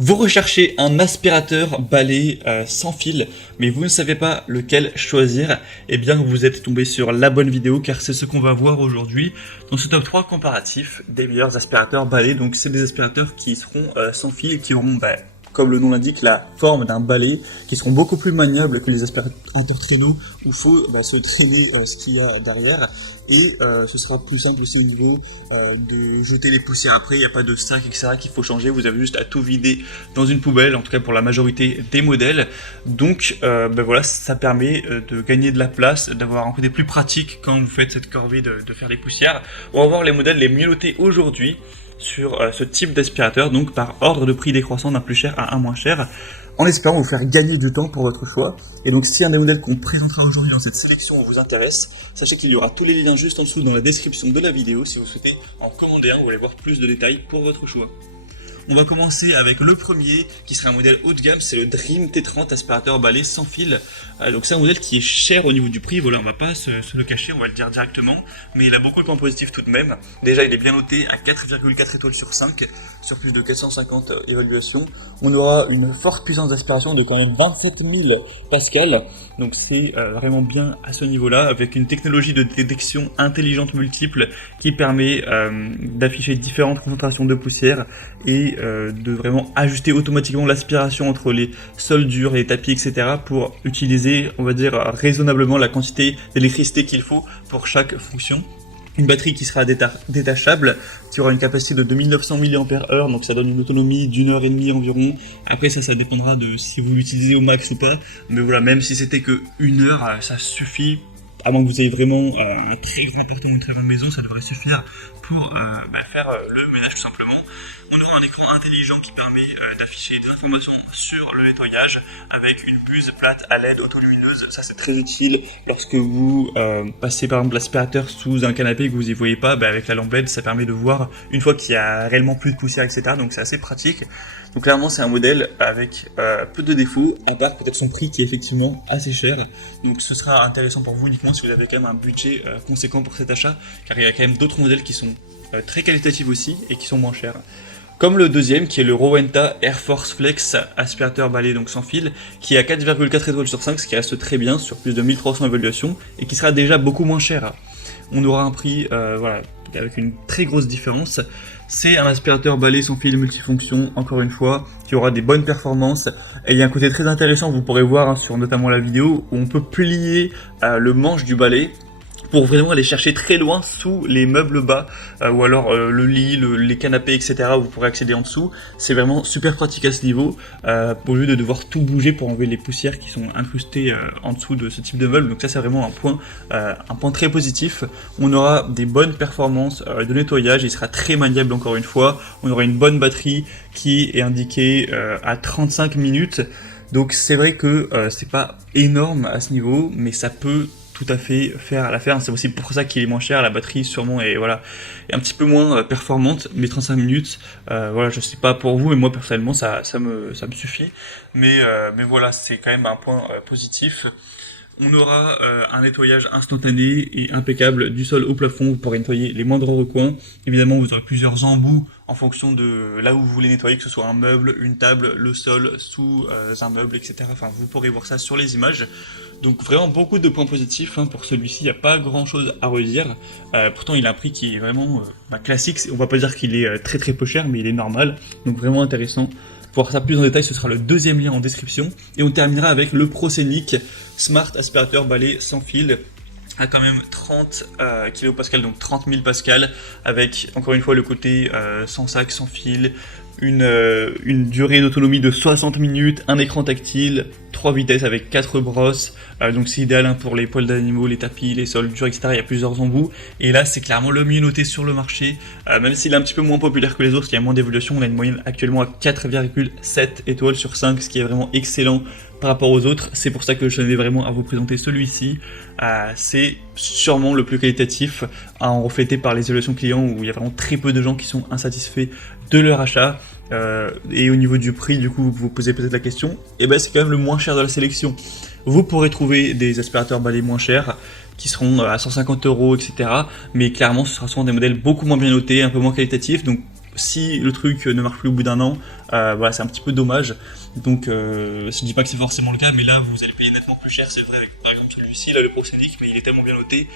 Vous recherchez un aspirateur balai sans fil, mais vous ne savez pas lequel choisir, eh bien vous êtes tombé sur la bonne vidéo car c'est ce qu'on va voir aujourd'hui dans ce top 3 comparatif des meilleurs aspirateurs balai. Donc c'est des aspirateurs qui seront sans fil et qui auront, comme le nom l'indique, la forme d'un balai, qui seront beaucoup plus maniables que les aspirateurs traîneaux où il faut se traîner ce qu'il y a derrière. Et ce sera plus simple aussi au niveau de jeter les poussières après, il n'y a pas de sac etc qu'il faut changer, vous avez juste à tout vider dans une poubelle, en tout cas pour la majorité des modèles. Donc voilà, ça permet de gagner de la place, d'avoir un côté plus pratique quand vous faites cette corvée de faire les poussières. On va voir les modèles les mieux notés aujourd'hui sur ce type d'aspirateur, donc par ordre de prix décroissant d'un plus cher à un moins cher, en espérant vous faire gagner du temps pour votre choix. Et donc si un des modèles qu'on présentera aujourd'hui dans cette sélection vous intéresse, sachez qu'il y aura tous les liens juste en dessous dans la description de la vidéo si vous souhaitez en commander un ou aller voir plus de détails pour votre choix. On va commencer avec le premier qui sera un modèle haut de gamme, c'est le Dream T30 aspirateur balai sans fil. Donc c'est un modèle qui est cher au niveau du prix, voilà, on va pas se le cacher, on va le dire directement, mais il a beaucoup de points positifs tout de même. Déjà il est bien noté à 4,4 étoiles sur 5, sur plus de 450 évaluations. On aura une forte puissance d'aspiration de quand même 27 000 pascal, donc c'est vraiment bien à ce niveau-là, avec une technologie de détection intelligente multiple qui permet d'afficher différentes concentrations de poussière et de vraiment ajuster automatiquement l'aspiration entre les sols durs, les tapis, etc. pour utiliser, on va dire, raisonnablement la quantité d'électricité qu'il faut pour chaque fonction. Une batterie qui sera détachable, qui aura une capacité de 2900 mAh, donc ça donne une autonomie d'une heure et demie environ. Après ça dépendra de si vous l'utilisez au max ou pas, mais voilà, même si c'était que une heure, ça suffit. À moins que vous ayez vraiment un très grand appartement, une très grande maison, ça devrait suffire pour faire le ménage tout simplement. On aura un écran intelligent qui permet d'afficher des informations sur le nettoyage avec une buse plate à LED autolumineuse. Ça c'est très utile lorsque vous passez par exemple l'aspirateur sous un canapé et que vous n'y voyez pas, avec la lampe LED ça permet de voir une fois qu'il y a réellement plus de poussière, etc. Donc c'est assez pratique. Donc clairement c'est un modèle avec peu de défauts, à part peut-être son prix qui est effectivement assez cher. Donc ce sera intéressant pour vous uniquement si vous avez quand même un budget conséquent pour cet achat, car il y a quand même d'autres modèles qui sont très qualitatifs aussi et qui sont moins chers. Comme le deuxième qui est le Rowenta Air Force Flex aspirateur balai donc sans fil, qui est à 4,4 étoiles sur 5, ce qui reste très bien sur plus de 1300 évaluations et qui sera déjà beaucoup moins cher. On aura un prix voilà, avec une très grosse différence. C'est un aspirateur balai sans fil multifonction, encore une fois, qui aura des bonnes performances. Et il y a un côté très intéressant, vous pourrez voir sur notamment la vidéo, où on peut plier le manche du balai pour vraiment aller chercher très loin sous les meubles bas, ou alors le lit, les canapés, etc. Vous pourrez accéder en dessous. C'est vraiment super pratique à ce niveau, au lieu de devoir tout bouger pour enlever les poussières qui sont incrustées en dessous de ce type de meuble. Donc ça c'est vraiment un point très positif. On aura des bonnes performances de nettoyage, il sera très maniable encore une fois. On aura une bonne batterie qui est indiquée à 35 minutes. Donc c'est vrai que c'est pas énorme à ce niveau, mais ça peut tout à fait faire l'affaire. C'est aussi pour ça qu'il est moins cher. La batterie sûrement est un petit peu moins performante, mais 35 minutes, voilà, je sais pas pour vous, mais moi personnellement ça me suffit. Mais voilà, c'est quand même un point positif. On aura un nettoyage instantané et impeccable du sol au plafond. Vous pourrez nettoyer les moindres recoins. Évidemment, vous aurez plusieurs embouts en fonction de là où vous voulez nettoyer, que ce soit un meuble, une table, le sol, sous un meuble, etc. Enfin, vous pourrez voir ça sur les images. Donc vraiment beaucoup de points positifs pour celui-ci. Il n'y a pas grand-chose à redire. Pourtant, il a un prix qui est vraiment classique. On va pas dire qu'il est très très peu cher, mais il est normal. Donc vraiment intéressant. Pour voir ça plus en détail, ce sera le deuxième lien en description. Et on terminera avec le ProScenic Smart aspirateur balai sans fil à quand même 30 kPa, donc 30 000 pascal, avec encore une fois le côté sans sac, sans fil, une durée d'autonomie de 60 minutes, un écran tactile, 3 vitesses avec 4 brosses, donc c'est idéal pour les poils d'animaux, les tapis, les sols durs, etc. Il y a plusieurs embouts, et là c'est clairement le mieux noté sur le marché, même s'il est un petit peu moins populaire que les autres, il y a moins d'évolution, on a une moyenne actuellement à 4,7 étoiles sur 5, ce qui est vraiment excellent par rapport aux autres. C'est pour ça que je tenais vraiment à vous présenter celui-ci. C'est sûrement le plus qualitatif, à en refléter par les évaluations clients où il y a vraiment très peu de gens qui sont insatisfaits de leur achat. Et au niveau du prix, du coup, vous vous posez peut-être la question, et c'est quand même le moins cher de la sélection. Vous pourrez trouver des aspirateurs balais moins chers qui seront à 150 €, etc. Mais clairement, ce sera souvent des modèles beaucoup moins bien notés, un peu moins qualitatifs. Donc si le truc ne marche plus au bout d'un an, voilà, c'est un petit peu dommage. Donc je dis pas que c'est forcément le cas, mais là vous allez payer nettement plus cher, c'est vrai, avec par exemple celui-ci, là le ProScenic, mais il est tellement bien noté